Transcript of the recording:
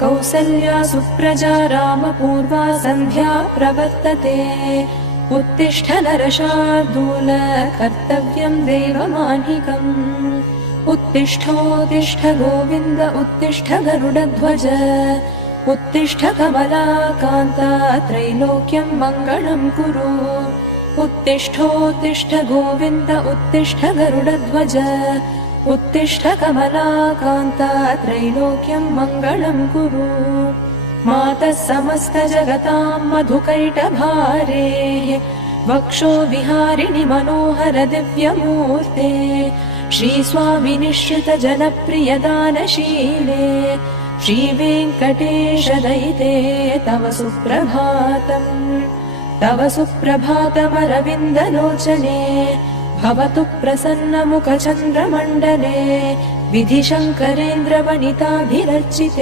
कौसल्या सुप्रजा रामपूर्वा सन्ध्या प्रवर्तते उत्तिष्ठ नरशार्दूल कर्तव्यं देवमान्निकम् उत्तिष्ठोत्तिष्ठ गोविन्द उत्तिष्ठ गरुडध्वज उत्तिष्ठ कमलाकान्ता त्रैलोक्यं मङ्गलं कुरु उत्तिष्ठोत्तिष्ठ गोविन्द उत्तिष्ठ गरुडध्वज उत्तिष्ठ कमलाकान्ता त्रैलोक्यं मङ्गलं कुरु मातः समस्त जगतां मधुकैटभारेः वक्षो विहारिणि मनोहर दिव्यमूर्ते श्रीस्वामिनिश्रित जनप्रियदानशीले श्रीवेङ्कटेश दयिते तव सुप्रभातमरविन्दलोचने भवतु प्रसन्नमुखचन्द्रमण्डले विधिशङ्करेन्द्रवनिताभिरर्चिते।